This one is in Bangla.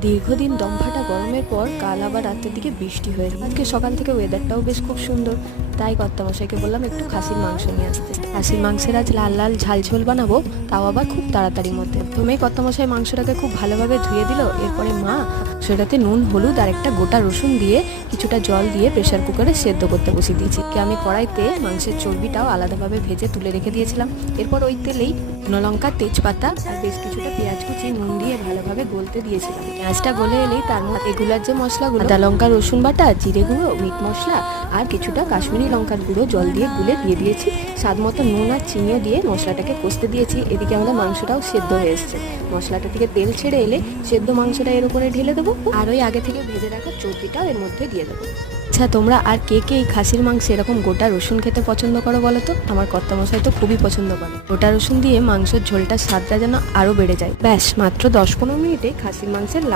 দীর্ঘদিন দমফাটা গরমের পর কাল আবার রাতের দিকে বৃষ্টি হয়েছে। আজকে সকাল থেকে ওয়েদারটাও বেশ খুব সুন্দর, তাই কর্তামশাইকে বললাম একটু খাসির মাংস নিয়ে আসতে। খাসির মাংসের আজ লাল লাল ঝাল ঝোল বানাবো, তাও আবার খুব তাড়াতাড়ির মধ্যে। প্রথমেই কর্তামশাই মাংসটাকে খুব ভালোভাবে ধুয়ে দিল। এরপরে মা সেটাতে নুন, হলুদ আর একটা গোটা রসুন দিয়ে কিছুটা জল দিয়ে প্রেশার কুকারে সেদ্ধ করতে বসিয়ে দিয়েছি। আমি কড়াইতে মাংসের চর্বিটাও আলাদাভাবে ভেজে তুলে রেখে দিয়েছিলাম। এরপর ওই তেলেই শুকনো লঙ্কা, তেজপাতা আর বেশ কিছুটা পেঁয়াজ কুচি নুন দিয়ে ভালোভাবে গলতে দিয়েছিলাম। পেঁয়াজটা গলে এলেই তার মধ্যে এগুলার যে মশলাগুলো, আদা লঙ্কা রসুন বাটা, জিরে গুঁড়ো, মিট মশলা আর কিছুটা কাশ্মীরি লঙ্কার গুঁড়ো জল দিয়ে গুলে দিয়ে দিয়েছি। স্বাদ মতো নুন আর চিনিও দিয়ে মশলাটাকে কষতে দিয়েছি। এদিকে আমাদের মাংসটাও সেদ্ধ হয়ে এসছে। মশলাটা থেকে তেল ছেড়ে এলে সেদ্ধ মাংসটা এর উপরে ঢেলে দেবো আর ওই আগে থেকে ভেজে রাখা চর্বিটাও এর মধ্যে দিয়ে দেবো। আচ্ছা, তোমরা আর কে কে এই খাসির মাংসে এরকম গোটা রসুন খেতে পছন্দ করো বলো তো? আমার কর্তামশাই তো খুবই পছন্দ করে। গোটা রসুন দিয়ে মাংসের ঝোলটা স্বাদটা যেন আরো বেড়ে যায়। ব্যাস মাত্র 10-15 মিনিটে খাসির মাংসের